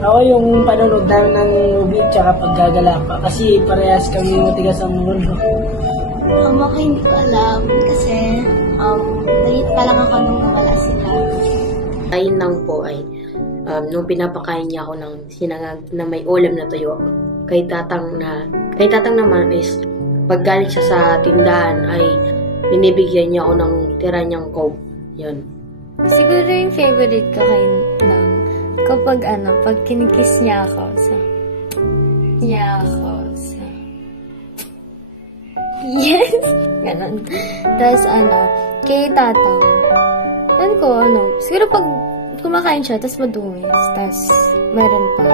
Ako yung panonood namin ng movie tsaka paggagala pa. Kasi parehas kami matigas ang mundo. Ako hindi ko alam kasi nalit pa lang ako nung nawala sila. Ayun lang po ay nung pinapakain niya ako ng sinangag na may ulam na tuyo. Kay tatang naman is pag galing siya sa tindahan ay binibigyan niya ako ng tira niyang coke. Yun. Siguro yung favorite ko kay Nang kapag pag kinikiss niya ako yes! Ganon. Tapos kay tatang, siguro pag kumakain siya, tapos madungis, tapos meron pa,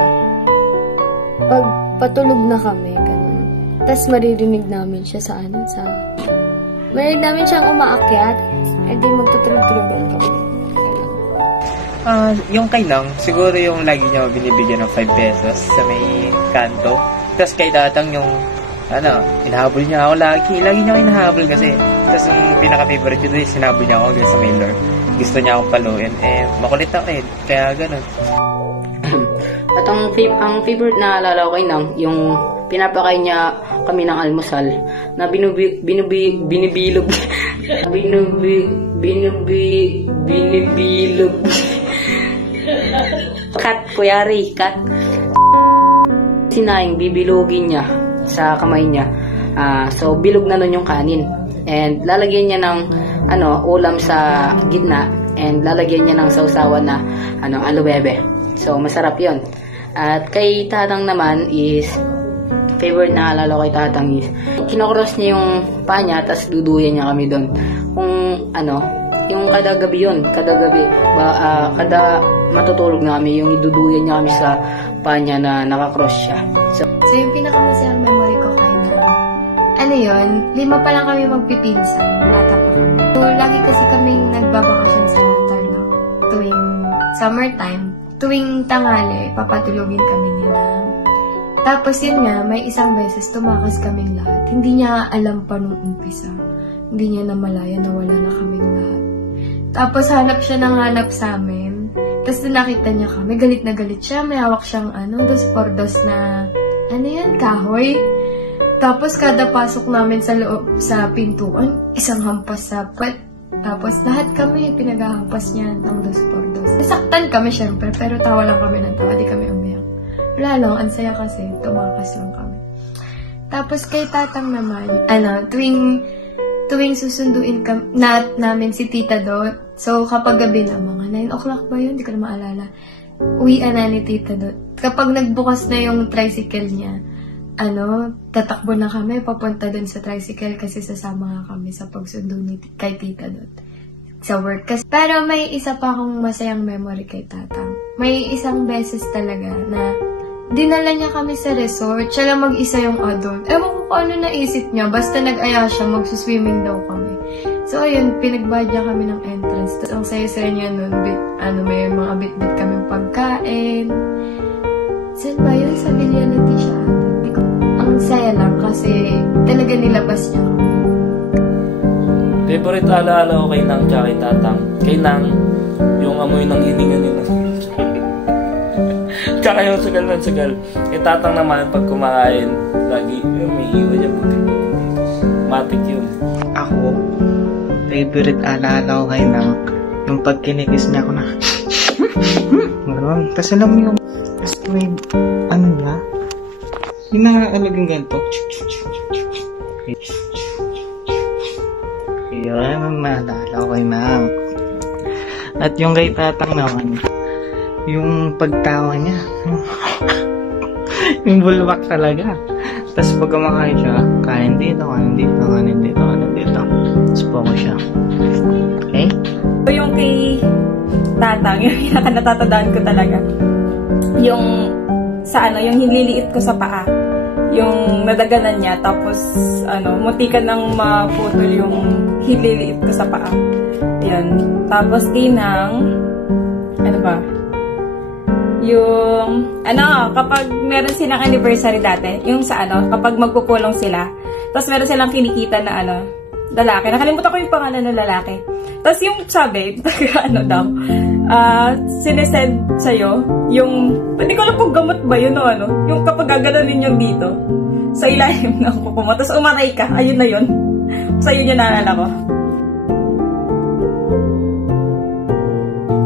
pag patulog na kami, ganon. Tapos maririnig namin siya maririnig namin siyang umaakyat, edi magtutulog-tulogan kami. Yung kay Nang, siguro yung lagi niya binibigyan ng 5 pesos sa may kanto. Tapos kay tatang yung hinahabol niya ako lagi. Lagi niya ako hinahabol kasi. Tapos yung pinaka-favorite ko doon, sinabol niya ako hanggang sa Mailer. Gusto niya akong paluin. Makulit ako kaya ganun. At ang favorite na alala ko kay Nang, yung pinapakain niya kami ng almusal na binibilog. Binibilog. Kat. Sinaing bibilogin niya sa kamay niya. So bilog na nun yung kanin. And lalagyan niya ng ulam sa gitna and lalagyan niya ng sausawan na alubebe. So masarap 'yon. At kay tatang naman is favorite na alala ko kay tatang is kinokross niya yung paa niya tapos duduyan niya kami doon. Kung yung kada gabi kada matutulog namin yung iduduyan niya kami sa paa niya na nakakross siya. So yung pinakamasayang memory ko kay Nang, 5 pa lang kami magpipinsan, bata pa kami. So lagi kasi kaming nagbabakasyon sa Tarlac tuwing summertime. Tuwing tanghali, papatulogin kami ni Nang. Tapos yun nga, may isang beses tumakas kaming lahat. Hindi niya alam pa nung umpisa. Hindi niya namalaya na wala na kaming lahat. Tapos hanap siya ng hanap sa amin. Tapos nakita niya kami, galit na galit siya. May hawak siyang dos por dos na, kahoy. Tapos kada pasok namin sa loob, sa pintuan, isang hampas sa puwet. Tapos lahat kami, pinaghahampas niya ng dos por dos. Nasaktan kami syempre, pero tawa lang kami ng tawa, di kami umiyak. Wala lang, ang saya kasi, tumakas lang kami. Tapos kay tatang naman, tuwing susunduin namin si Tita Dot. So kapag gabi na, mga 9 o'clock ba yun? Di ko na maalala. Uwian na ni Tita Dot. Kapag nagbukas na yung tricycle niya, tatakbo na kami, papunta dun sa tricycle kasi sasama nga kami sa pagsundo kay Tita Dot sa work. Pero may isa pa akong masayang memory kay tatang. May isang beses talaga na dinala niya kami sa resort. Siya lang mag-isa yung adult. Ewan ko kung ano naisip niya. Basta nag-aya siya, magsuswimming daw kami. So ayun, pinagbayad niya kami ng entrance. Tapos ang saya-saya niya nun, may mga bit-bit kaming pagkain. Saan ba yun? Sa Villanity siya. Ang saya lang kasi talaga nilabas niya kami. Favorite alaala ko kay Nang tsaka kay tatang. Kay Nang, yung amoy ng hininga nila. Tsaka yung sagal. Kay tatang naman, pag kumakain, lagi may hiwa niya puti-puti. Matik yun. Ako, favorite alaala ko kay Nang, yung pag kinikis niya ako na tapos alam mo yung niya, yung nakakalagang ganito. Yun, ang naalala ko kay Nang. At yung kay tatang naman, yung pagtawa niya, yung bulwak talaga. Tapos pag kumakain siya, kain dito. Tapos po siya. Okay? Yung kay tatang, yung pinaka-natatandaan ko talaga. Yung yung hililiit ko sa paa. Yung nadaganan niya, tapos muntikan nang maputol yung hililiit ko sa paa. Yan. Tapos tinang, yung, kapag meron silang anniversary dati, yung kapag magpupulong sila, tapos meron silang kinikita na lalaki. Nakalimutan ko yung pangalan ng lalaki. Tapos yung sabi, sinesend sa'yo yung, hindi ko alam kung gamot ba yun o ano, yung kapag gagalanin yung dito, sa ilalim ng kuko mo, tapos umaray ka, ayun na yun. Sa'yo niya naalala ko.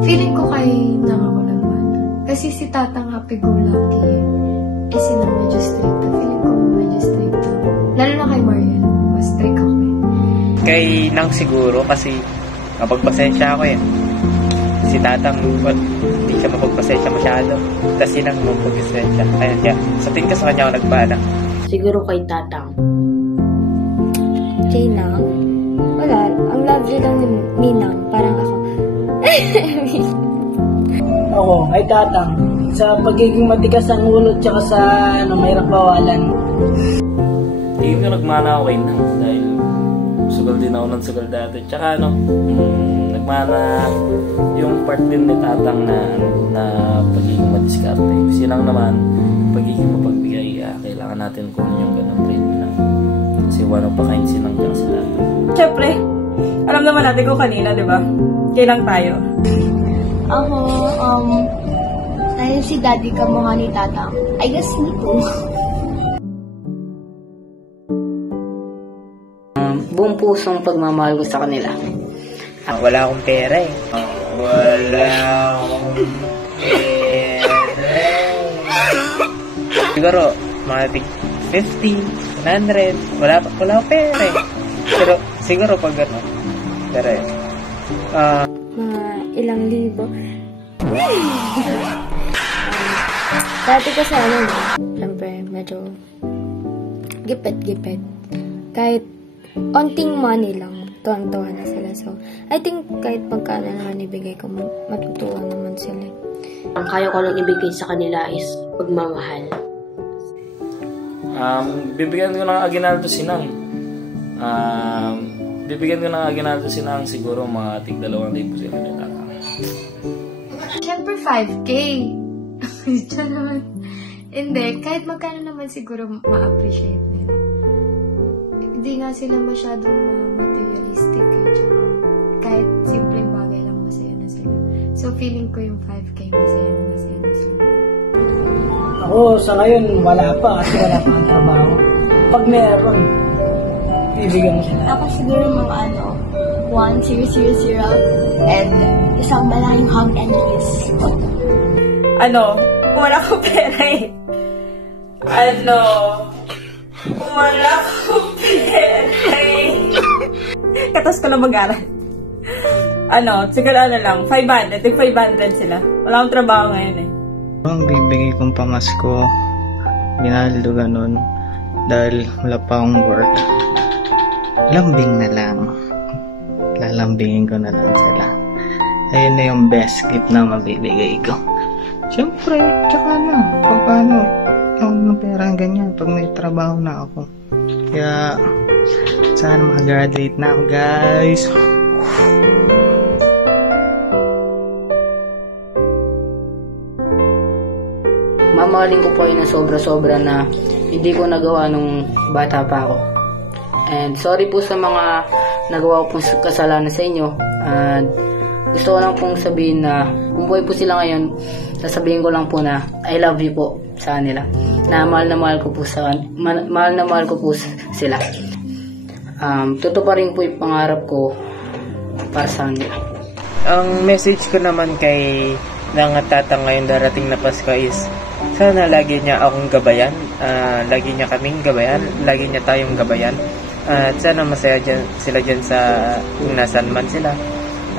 Feeling ko kay Nang ako naman. Kasi si Tatang happy-go-lucky eh. Sila medyo strict. Feeling ko medyo strict. Lalo na kay Marian. Mas strict ako eh. Kay Nang siguro kasi mapagpasensya ako eh. Si Tatang, hindi siya mapagpasensya masyado. Tapos si Nang mapagpasensya. Kaya sa tingin ka sa kanya ako nagpana. Siguro kay Tatang. Kay Nang? Wala. Ang love you lang ni Nang. Parang ako. Ako, ay Tatang. Sa pagiging matigas ang ulo tsaka sa mahirap bawalan. Tingin ko nagmana ako kay Nang dahil sugal din ako ng sugal dati. Tsaka nagmana yung part din ni Tatang na pagiging madiskarte. Kasi lang naman, pagiging mapagbigay, kailangan natin kunin yung ganong trait na. Kasi one of a kind sinang lang sila. Siyempre, alam naman natin kung kanina, di ba? Kailang tayo. Ako, dahil si Daddy kamukha ni Tatang. I guess me too. Buong pusong pagmamahal ko sa kanila. Wala akong pera eh. Wala akong pera. Siguro, mga 50, 100, wala akong pera eh. Pero, siguro pag gano'n, pera eh. Mga ilang libo. Dati kasi siyempre medyo gipet-gipet. Kahit onting money lang, tuwan-tuwa na sila. So, I think kahit magkano naman ibigay ko, matutuwa naman sila. Ang kaya ko lang ibigay sa kanila is pagmamahal. Bibigyan ko ng aginaldo si Nang. Bibigyan ko ng aginaldo si Nang siguro mga tig 2,000 sila ni Tatang. Siyempre 5K. Diyan naman. Hindi, kahit magkano naman siguro ma-appreciate nila. Hindi nga sila masyadong materialistic eh. Tsaka kahit simpleng bagay lang masaya na sila. So feeling ko yung 5K masaya na sila. Ako, sa ngayon, wala pa kasi wala pa ang trabaho. Pag meron, bibigyan mo sila. Ako siguro mga 1,000 and isang malaking hug and kiss. Wala ko pera eh. Wala ko pera eh. Katas ko na mag-aral. Siguro lang, 500. 500 sila. Wala akong trabaho ngayon eh. Ang bibigay kong pamasko, ginaldo ganun, dahil wala pa akong work. Lambing na lang. Lalambingin ko na lang sila. Ayun na yung best gift na mabibigay ko. Siyempre, tsaka na, pagkano, yung pera ganyan, pag may trabaho na ako. Kaya, sana makagraduate na ako, guys. Mamahalin ko po yun ng sobra-sobra na hindi ko nagawa nung bata pa ako. And sorry po sa mga nagawa ko pong kasalanan sa inyo. And gusto ko lang pong sabihin na kung buhay po sila ngayon, sasabihin ko lang po na I love you po sa kanila. Na mahal na mahal ko po sila. Totoo pa rin po yung pangarap ko para sa kanila. Ang message ko naman kay Nang at Tatang ngayon darating na Pasko is sana lagi niya akong gabayan, lagi niya kaming gabayan, lagi niya tayong gabayan. At sana masaya sila dyan sa kung nasan man sila.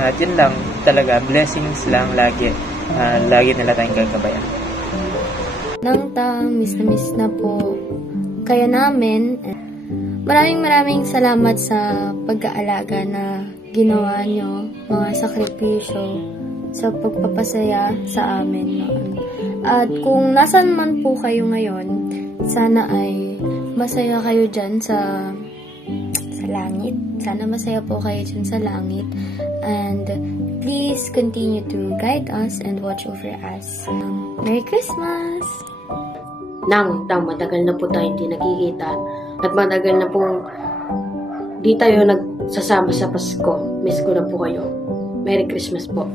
At yun lang, talaga, blessings lang lagi. Lagi nila tayong gagabayan. Nang miss na po kaya namin. Maraming salamat sa pag-aalaga na ginawa nyo, mga sakripisyo sa pagpapasaya sa amin noon. At kung nasan man po kayo ngayon, sana ay masaya kayo dyan sa langit. Sana masaya po kayo dyan sa langit. And please continue to guide us and watch over us. Merry Christmas! Nang, matagal na po tayo hindi nakikita. At matagal na pong di tayo nagsasama sa Pasko. Miss ko na po kayo. Merry Christmas po.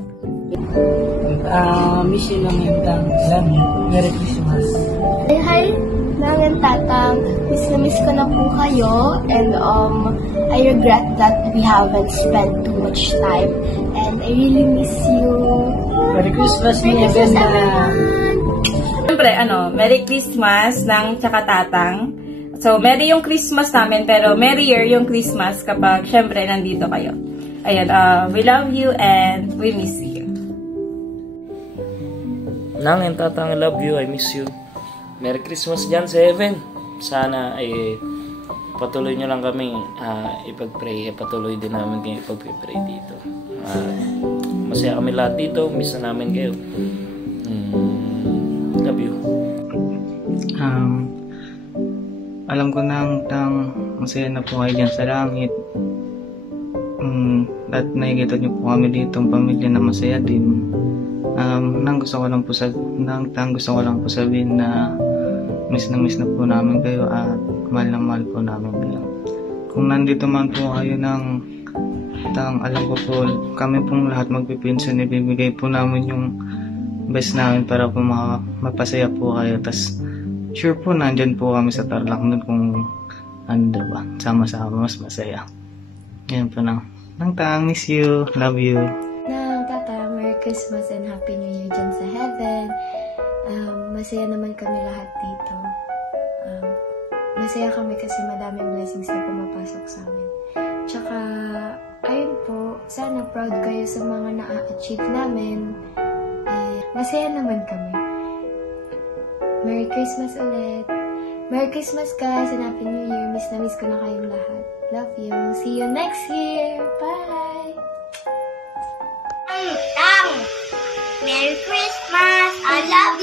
Miss you lang yung tang. Love you. Merry Christmas. Hi, Nang Tatang. Miss na miss ko na po kayo. And I regret that we haven't spent too much time. And I really miss you. Merry Christmas, Merry Nia Christmas, Ganda. everyone! Siyempre, Merry Christmas ng tsaka Tatang. So, Merry yung Christmas namin, pero merrier yung Christmas kapag, syempre, nandito kayo. Ayan, we love you and we miss you. Nang and Tatang, I love you, I miss you. Merry Christmas dyan sa heaven. Sana ay patuloy nyo lang kami ipag-pray. Patuloy din namin kayo ipag-pray dito. Masaya kami lahat dito. Miss na namin kayo. Love you. Alam ko na tang masaya na po kayo dyan sa langit. At nakikita niyo po kami dito ang pamilya na masaya din. Gusto ko lang po sabihin na miss na po namin kayo at mahal na mahal po namin kayo. Kung nandito man po kayo alam ko po kami pong lahat magpipinsan, ibibigay po namin yung best namin para po mapasaya po kayo. Tas sure po nandyan po kami sa Tarlac nun kung ba, sama-sama mas masaya. Yan po Nang Tang, miss you, love you. Nang Tata, Merry Christmas and Happy New Year dyan sa heaven. Masaya naman kami lahat dito. Masaya kami kasi madaming blessings na pumapasok sa amin. Tsaka, ayun po, sana proud kayo sa mga na-achieve namin. Masaya naman kami. Merry Christmas ulit. Merry Christmas guys and Happy New Year. Miss na miss ko na kayong lahat. Love you. See you next year. Bye! Tang! Merry Christmas! I love